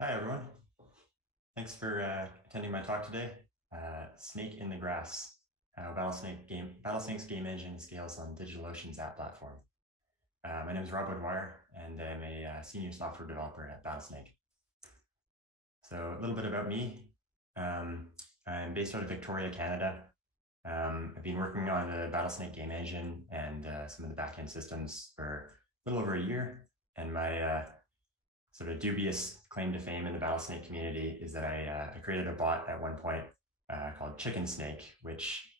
Hi, everyone. Thanks for attending my talk today. Snake in the Grass, how Battlesnake's game engine scales on DigitalOcean's app platform. My name is Rob O'Dwyer, and I'm a senior software developer at Battlesnake. So a little bit about me. I'm based out of Victoria, Canada. I've been working on the Battlesnake game engine and some of the backend systems for a little over a year, and my sort of dubious claim to fame in the Battlesnake community is that I created a bot at one point called Chicken Snake, which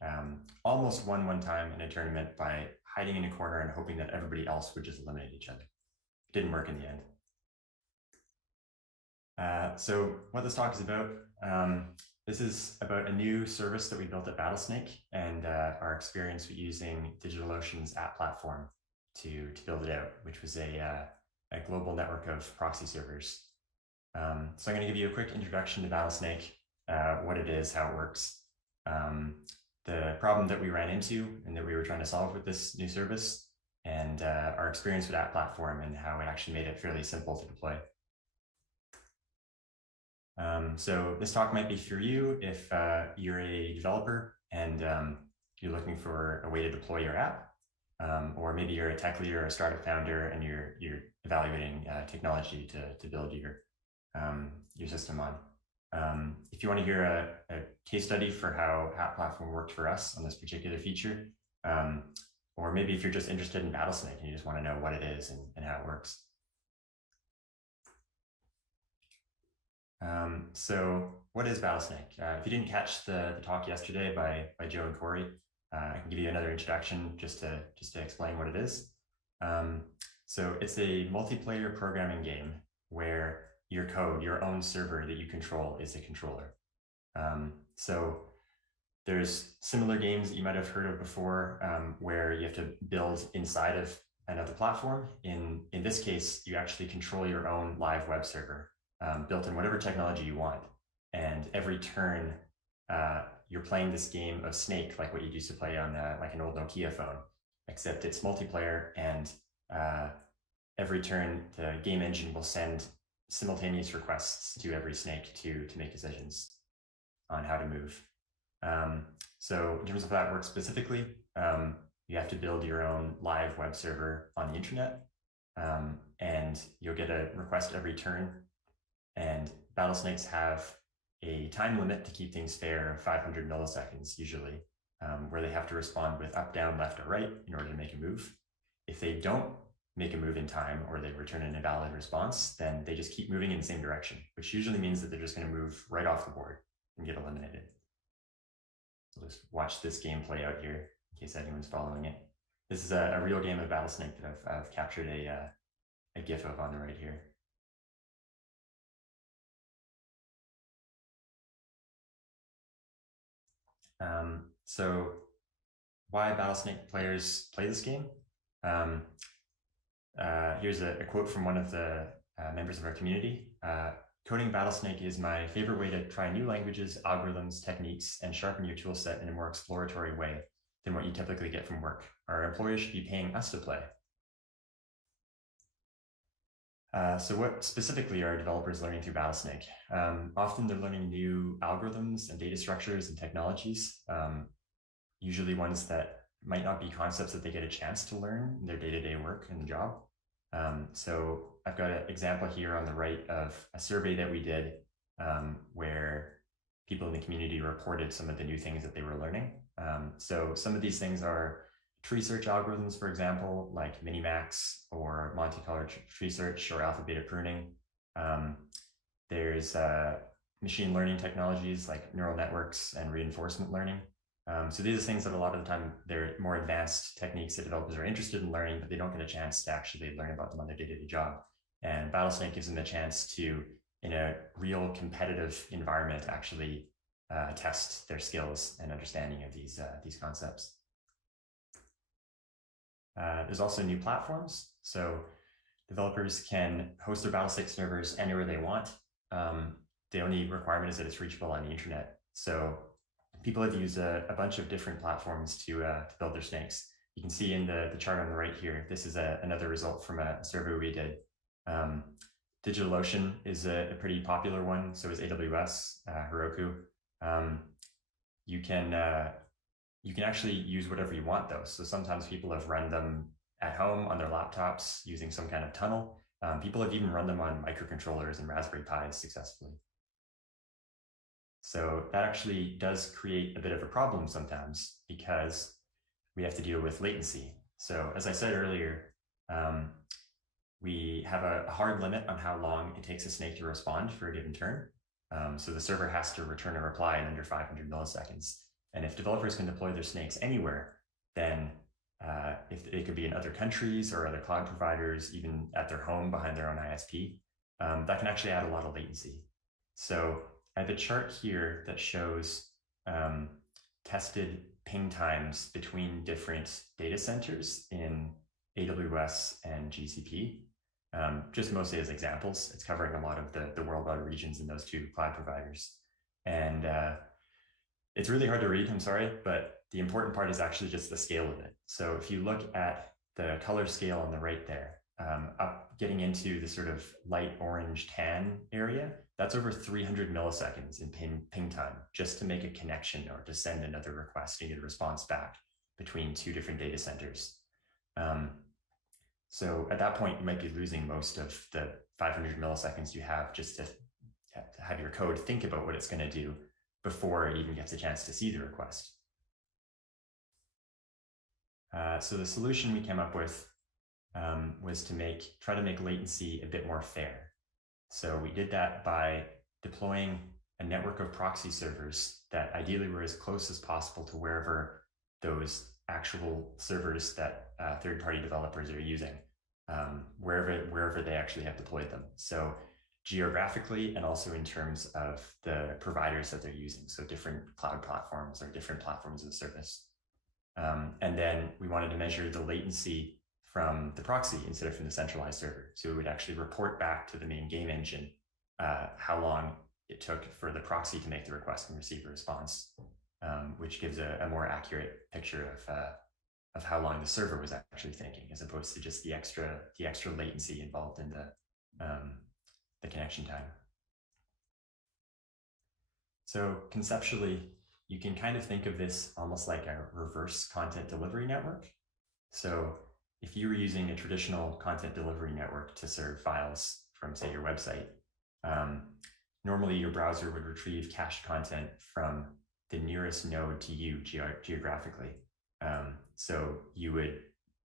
almost won one time in a tournament by hiding in a corner and hoping that everybody else would just eliminate each other. It didn't work in the end. So what this talk is about, this is about a new service that we built at Battlesnake and our experience with using DigitalOcean's app platform to build it out, which was a global network of proxy servers. So I'm going to give you a quick introduction to Battlesnake, what it is, how it works, the problem that we ran into and that we were trying to solve with this new service, and our experience with that platform and how it actually made it fairly simple to deploy. So this talk might be for you if you're a developer and you're looking for a way to deploy your app, or maybe you're a tech leader or a startup founder and you're evaluating technology to build your system on. If you want to hear a case study for how App Platform worked for us on this particular feature, or maybe if you're just interested in Battlesnake and you just want to know what it is and how it works. So what is Battlesnake? If you didn't catch the talk yesterday by Joe and Corey, I can give you another introduction just to explain what it is. So it's a multiplayer programming game where your code, your own server that you control, is a controller. So there's similar games that you might have heard of before, where you have to build inside of another platform. In this case, you actually control your own live web server, built in whatever technology you want. And every turn, you're playing this game of Snake, like what you used to play on like an old Nokia phone, except it's multiplayer, and every turn the game engine will send simultaneous requests to every snake to make decisions on how to move. So in terms of how that works specifically, you have to build your own live web server on the internet, and you'll get a request every turn. And Battlesnakes have a time limit to keep things fair of 500 milliseconds usually, where they have to respond with up, down, left, or right in order to make a move. If they don't make a move in time or they return an invalid response, then they just keep moving in the same direction, which usually means that they're just going to move right off the board and get eliminated. So just watch this game play out here in case anyone's following it. This is a real game of Battlesnake that I've captured a GIF of on the right here. So why Battlesnake players play this game? Here's a quote from one of the members of our community. Coding Battlesnake is my favorite way to try new languages, algorithms, techniques, and sharpen your tool set in a more exploratory way than what you typically get from work. Our employers should be paying us to play. So what specifically are developers learning through Battlesnake? Often they're learning new algorithms and data structures and technologies, usually ones that might not be concepts that they get a chance to learn in their day-to-day work and job. So I've got an example here on the right of a survey that we did, where people in the community reported some of the new things that they were learning. So some of these things are tree search algorithms, for example, like minimax or Monte Carlo tree search or alpha beta pruning. There's machine learning technologies like neural networks and reinforcement learning. So these are things that a lot of the time they're more advanced techniques that developers are interested in learning, but they don't get a chance to actually learn about them on their day-to-day job. And Battlesnake gives them a chance to, in a real competitive environment, actually test their skills and understanding of these concepts. There's also new platforms. So developers can host their Battlesnake servers anywhere they want. The only requirement is that it's reachable on the internet. So people have used a bunch of different platforms to build their snakes. You can see in the chart on the right here, this is another result from a survey we did. DigitalOcean is a pretty popular one. So is AWS, Heroku. Um, you can actually use whatever you want though. So sometimes people have run them at home on their laptops using some kind of tunnel. People have even run them on microcontrollers and Raspberry Pis successfully. So that actually does create a bit of a problem sometimes because we have to deal with latency. So as I said earlier, we have a hard limit on how long it takes a snake to respond for a given turn. So the server has to return a reply in under 500 milliseconds. And if developers can deploy their snakes anywhere, then if it could be in other countries or other cloud providers, even at their home behind their own ISP, that can actually add a lot of latency. So I have a chart here that shows tested ping times between different data centers in AWS and GCP, just mostly as examples. It's covering a lot of the worldwide regions in those two cloud providers. And it's really hard to read, I'm sorry, but the important part is actually just the scale of it. So if you look at the color scale on the right there, up getting into the sort of light orange tan area, that's over 300 milliseconds in ping time just to make a connection or to send another request and get a response back between two different data centers. So at that point, you might be losing most of the 500 milliseconds you have just to have your code think about what it's going to do before it even gets a chance to see the request. So the solution we came up with was to try to make latency a bit more fair. So we did that by deploying a network of proxy servers that ideally were as close as possible to wherever those actual servers that third-party developers are using, wherever they actually have deployed them. So geographically and also in terms of the providers that they're using. So different cloud platforms or different platforms of service. And then we wanted to measure the latency from the proxy instead of from the centralized server. So it would actually report back to the main game engine how long it took for the proxy to make the request and receive a response, which gives a more accurate picture of how long the server was actually thinking, as opposed to just the extra latency involved in the connection time. So conceptually, you can kind of think of this almost like a reverse content delivery network. So if you were using a traditional content delivery network to serve files from, say, your website, normally your browser would retrieve cached content from the nearest node to you geographically. So you would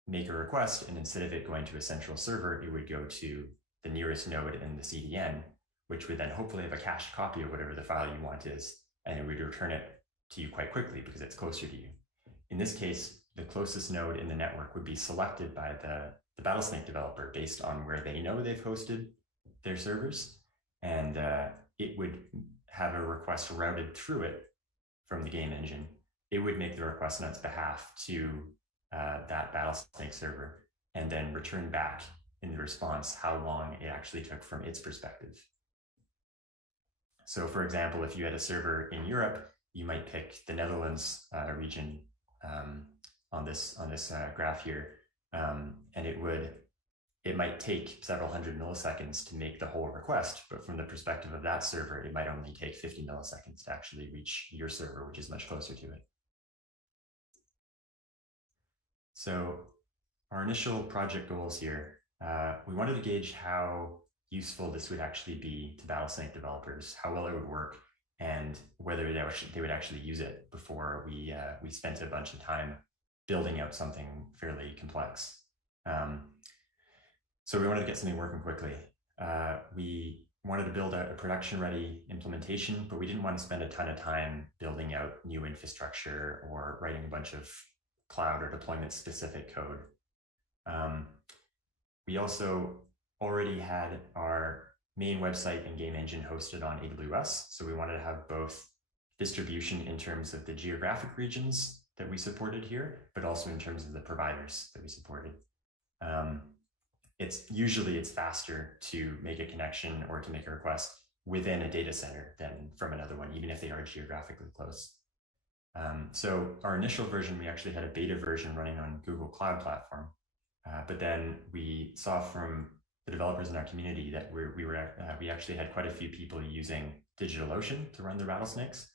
make a request, and instead of it going to a central server, it would go to the nearest node in the CDN, which would then hopefully have a cached copy of whatever the file you want is, and it would return it to you quite quickly because it's closer to you. In this case, the closest node in the network would be selected by the Battlesnake developer based on where they know they've hosted their servers, and it would have a request routed through it from the game engine. It would make the request on its behalf to that Battlesnake server and then return back in the response how long it actually took from its perspective. So for example, if you had a server in Europe, you might pick the Netherlands region on this graph here, and it might take several hundred milliseconds to make the whole request, but from the perspective of that server, it might only take 50 milliseconds to actually reach your server, which is much closer to it. So our initial project goals here, we wanted to gauge how useful this would actually be to Battlesnake developers, how well it would work, and whether they would actually use it before we spent a bunch of time building out something fairly complex. So we wanted to get something working quickly. We wanted to build out a production-ready implementation, but we didn't want to spend a ton of time building out new infrastructure or writing a bunch of cloud or deployment-specific code. We also already had our main website and game engine hosted on AWS. So we wanted to have both distribution in terms of the geographic regions that we supported here, but also in terms of the providers that we supported. It's faster to make a connection or to make a request within a data center than from another one, even if they are geographically close. So our initial version, we actually had a beta version running on Google Cloud Platform. But then we saw from the developers in our community that we actually had quite a few people using DigitalOcean to run their Rattlesnakes.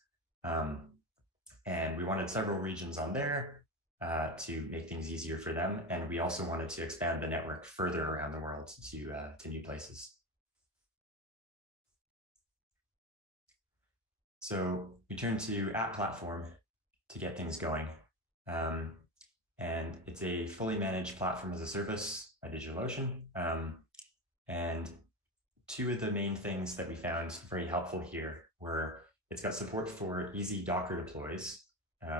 And we wanted several regions on there to make things easier for them. And we also wanted to expand the network further around the world to new places. So we turn to App Platform to get things going. And it's a fully managed platform as a service by DigitalOcean. And two of the main things that we found very helpful here were it's got support for easy Docker deploys,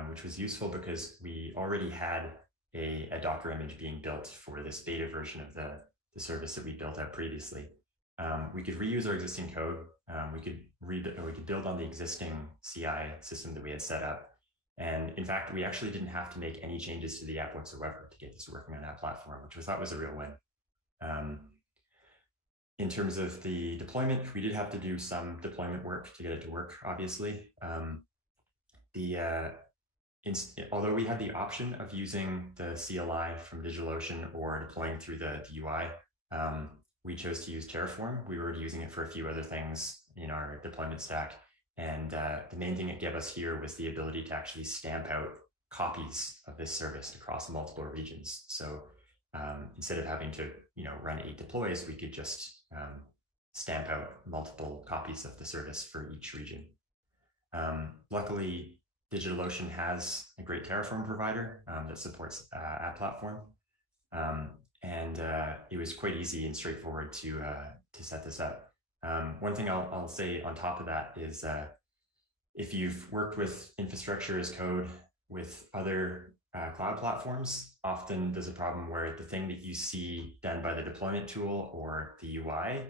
which was useful because we already had a Docker image being built for this beta version of the service that we built out previously. We could reuse our existing code. We could build on the existing CI system that we had set up. And in fact, we actually didn't have to make any changes to the app whatsoever to get this working on that platform, which we thought was a real win. In terms of the deployment, we did have to do some deployment work to get it to work, obviously. Although we had the option of using the CLI from DigitalOcean or deploying through the UI, we chose to use Terraform. We were already using it for a few other things in our deployment stack. And the main thing it gave us here was the ability to actually stamp out copies of this service across multiple regions. So instead of having to run 8 deploys, we could just stamp out multiple copies of the service for each region. Luckily, DigitalOcean has a great Terraform provider that supports App Platform. And it was quite easy and straightforward to set this up. One thing I'll say on top of that is if you've worked with infrastructure as code with other cloud platforms, often there's a problem where the thing that you see done by the deployment tool or the UI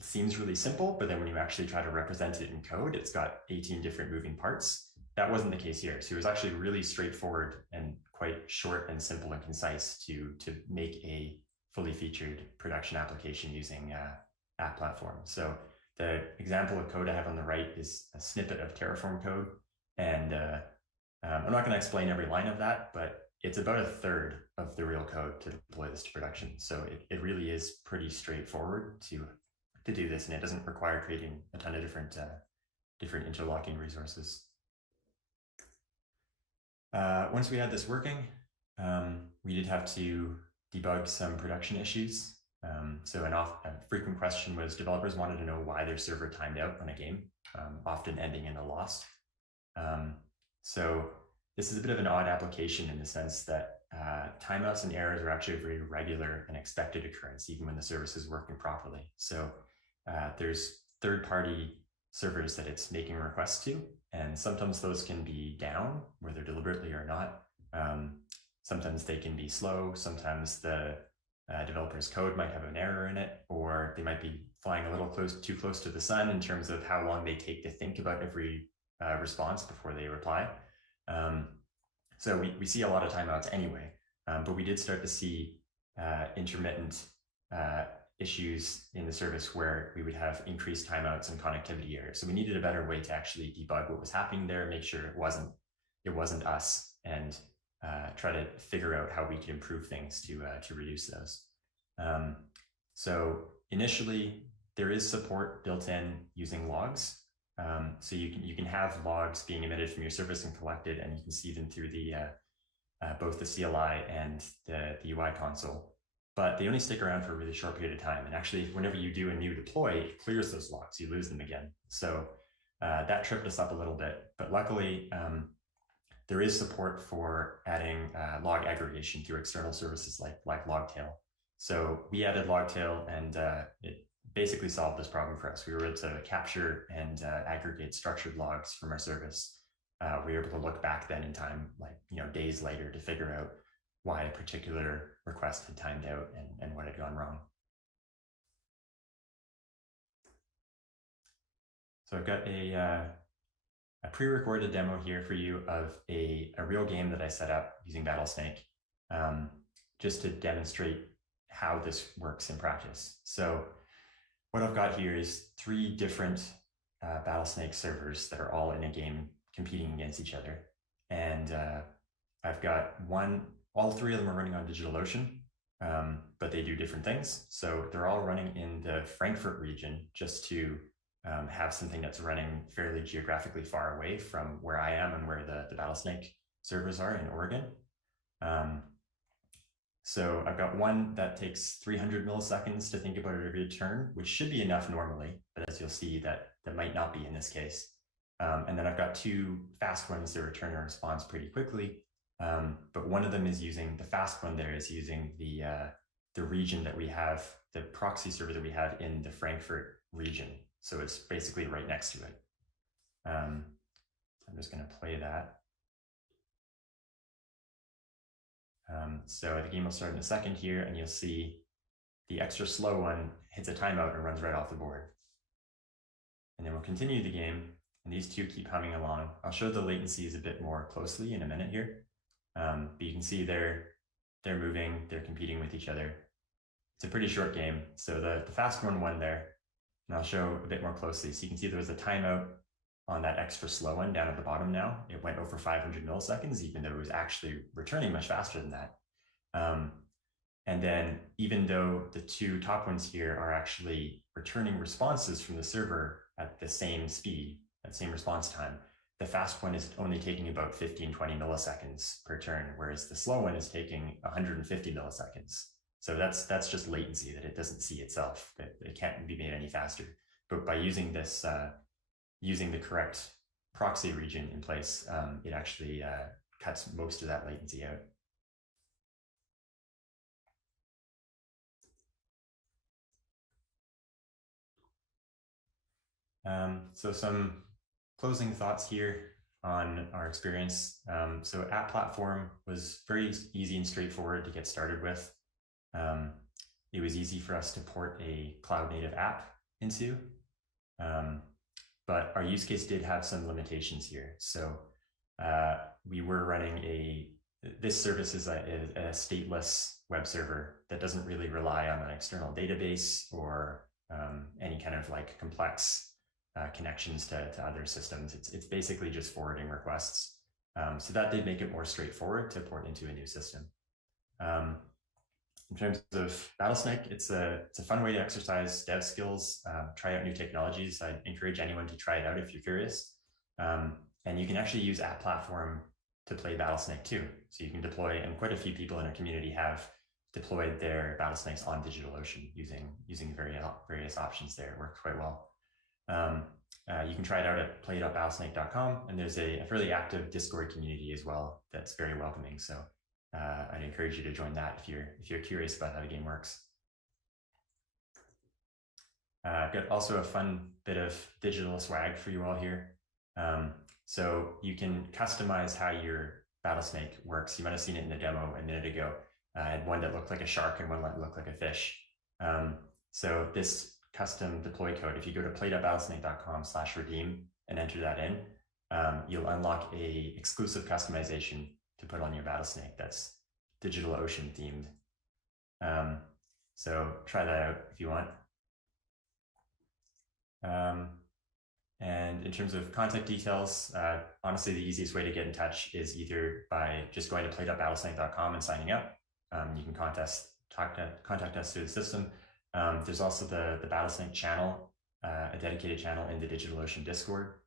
seems really simple, but then when you actually try to represent it in code, it's got 18 different moving parts. That wasn't the case here. So it was actually really straightforward and quite short and simple and concise to make a fully featured production application using App Platform. So the example of code I have on the right is a snippet of Terraform code. And I'm not going to explain every line of that, but it's about a third of the real code to deploy this to production. So it really is pretty straightforward to do this, and it doesn't require creating a ton of different interlocking resources. Once we had this working, we did have to debug some production issues. So a frequent question was developers wanted to know why their server timed out on a game, often ending in a loss. So this is a bit of an odd application in the sense that timeouts and errors are actually a very regular and expected occurrence, even when the service is working properly. So there's third-party servers that it's making requests to, and sometimes those can be down, whether deliberately or not. Sometimes they can be slow. Sometimes the developer's code might have an error in it, or they might be flying a little too close to the sun in terms of how long they take to think about every response before they reply. So we see a lot of timeouts anyway, but we did start to see intermittent issues in the service where we would have increased timeouts and connectivity errors. So we needed a better way to actually debug what was happening there, make sure it wasn't us, and try to figure out how we could improve things to reduce those. So initially, there is support built in using logs. So you can have logs being emitted from your service and collected, and you can see them through the both the CLI and the UI console. But they only stick around for a really short period of time. And actually, whenever you do a new deploy, it clears those logs. You lose them again. So that tripped us up a little bit. But luckily, there is support for adding log aggregation through external services like Logtail. So we added Logtail, and it basically solved this problem for us. We were able to capture and aggregate structured logs from our service. We were able to look back then in time, days later, to figure out why a particular request had timed out and what had gone wrong. So I've got a pre-recorded demo here for you of a real game that I set up using Battlesnake, just to demonstrate how this works in practice. So what I've got here is 3 different Battlesnake servers that are all in a game competing against each other. And I've got all 3 of them are running on DigitalOcean. but they do different things. So they're all running in the Frankfurt region just to have something that's running fairly geographically far away from where I am and where the Battlesnake servers are in Oregon. So I've got one that takes 300 milliseconds to think about it every turn, which should be enough normally, but as you'll see, that might not be in this case. And then I've got two fast ones that return a response pretty quickly. But one of them is using, the fast one there is using the region that we have, the proxy server that we have in the Frankfurt region. So it's basically right next to it. I'm just going to play that. So the game will start in a second here, and you'll see the extra slow one hits a timeout and runs right off the board. And then we'll continue the game, and these two keep humming along. I'll show the latencies a bit more closely in a minute here. But you can see they're moving, they're competing with each other. It's a pretty short game. So the fast one won there, and I'll show a bit more closely. So you can see there was a timeout on that extra slow one down at the bottom now. It went over 500 milliseconds, even though it was actually returning much faster than that. And then even though the two top ones here are actually returning responses from the server at the same speed, at the same response time, the fast one is only taking about 15, 20 milliseconds per turn, whereas the slow one is taking 150 milliseconds. So that's just latency that it doesn't see itself. It can't be made any faster. But by using this, using the correct proxy region in place, it actually cuts most of that latency out. So some closing thoughts here on our experience. So app platform was very easy and straightforward to get started with. It was easy for us to port a cloud native app into, but our use case did have some limitations here. So we were running this service is a stateless web server that doesn't really rely on an external database or any kind of like complex connections to other systems. It's basically just forwarding requests. So that did make it more straightforward to port into a new system. In terms of Battlesnake, it's a fun way to exercise dev skills, try out new technologies. I'd encourage anyone to try it out if you're curious. And you can actually use app platform to play Battlesnake too. So you can deploy, and quite a few people in our community have deployed their Battlesnakes on DigitalOcean using various options there. It worked quite well. You can try it out at play.battlesnake.com, and there's a fairly active Discord community as well that's very welcoming. So I'd encourage you to join that if you're curious about how the game works. I've got also a fun bit of digital swag for you all here. So you can customize how your Battlesnake works. You might have seen it in the demo a minute ago. I had one that looked like a shark and one that looked like a fish. So this custom deploy code, if you go to play.battlesnake.com/redeem and enter that in, you'll unlock a exclusive customization to put on your Battlesnake that's DigitalOcean themed. So try that out if you want. And in terms of contact details, honestly, the easiest way to get in touch is either by just going to play.battlesnake.com and signing up. You can contact us through the system. There's also the Battlesnake channel, a dedicated channel in the DigitalOcean Discord,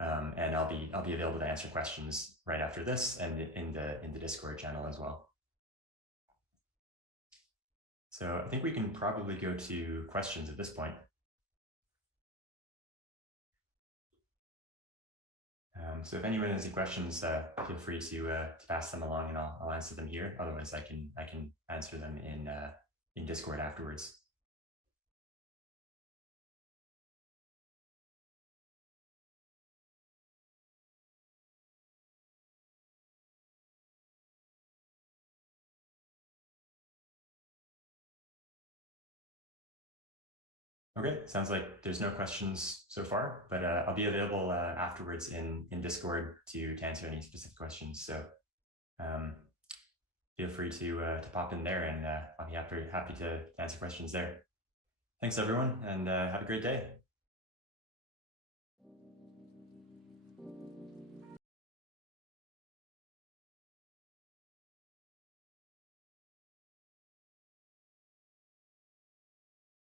and I'll be available to answer questions right after this and in the Discord channel as well. So I think we can probably go to questions at this point. So if anyone has any questions, feel free to pass them along, and I'll answer them here. Otherwise, I can answer them in Discord afterwards. Okay, sounds like there's no questions so far, but I'll be available afterwards in Discord to answer any specific questions. So feel free to pop in there, and I'll be happy to answer questions there. Thanks, everyone, and have a great day.